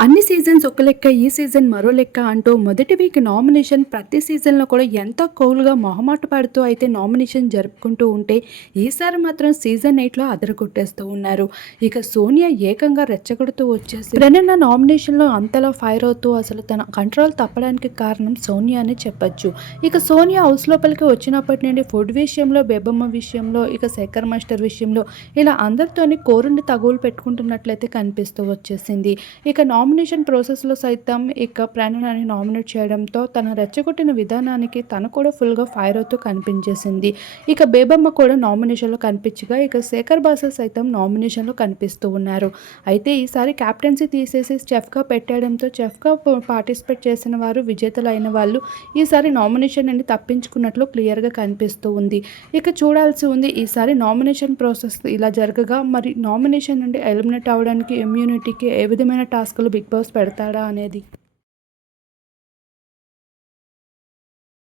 అన్ని సీజన్స్ ఒక లెక్క, ఈ సీజన్ మరో లెక్క అంటూ మొదటి వీక్ నామినేషన్ ప్రతి సీజన్‌లో కూడా ఎంతో కూల్‌గా మొహమాట పడుతూ అయితే నామినేషన్ జరుపుకుంటూ ఉంటే, ఈసారి మాత్రం సీజన్ 8లో అదరగొట్టేస్తూ ఉన్నారు. ఇక సోనియా ఏకంగా రెచ్చగొడుతూ వచ్చేసి ప్రణన్న నామినేషన్‌లో అంతలా ఫైర్ అవుతూ అసలు తన కంట్రోల్ తప్పడానికి కారణం సోనియా అనే చెప్పొచ్చు. ఇక సోనియా హౌస్ లోపలికి వచ్చినప్పటి నుండి ఫుడ్ విషయంలో, బేబమ్మ విషయంలో, ఇక శేఖర్ మాస్టర్ విషయంలో ఇలా అందరితోని కోరుండి తగువులు పెట్టుకుంటున్నట్లయితే కనిపిస్తూ వచ్చేసింది. ఇక నామినేషన్ ప్రాసెస్‌లో సైతం ఇక ప్రణయ్‌ని నామినేట్ చేయడంతో తను రెచ్చగొట్టిన విధానానికి తను కూడా ఫుల్‌గా ఫైర్ అవుతూ కనిపించేసింది. ఇక బేబమ్మ కూడా నామినేషన్‌లో కనిపించగా ఇక శేఖర్ బాసు సైతం నామినేషన్‌లో కనిపిస్తూ ఉన్నారు. అయితే ఈసారి కెప్టెన్సీ తీసేసి చెఫ్‌గా పెట్టేయడంతో చెఫ్‌గా పార్టిసిపేట్ చేసిన వారు విజేతలైన వాళ్ళు ఈసారి నామినేషన్ నుండి తప్పించుకున్నట్లు క్లియర్‌గా కనిపిస్తూ ఉంది. ఇక చూడాల్సి ఉంది ఈసారి నామినేషన్ ప్రాసెస్ ఇలా జరగగా మరి నామినేషన్ నుండి ఎలిమినేట్ అవ్వడానికి ఇమ్యూనిటీకి ఏ విధమైన టాస్క్‌లు బిగ్ బాస్ పెడతాడా అనేది.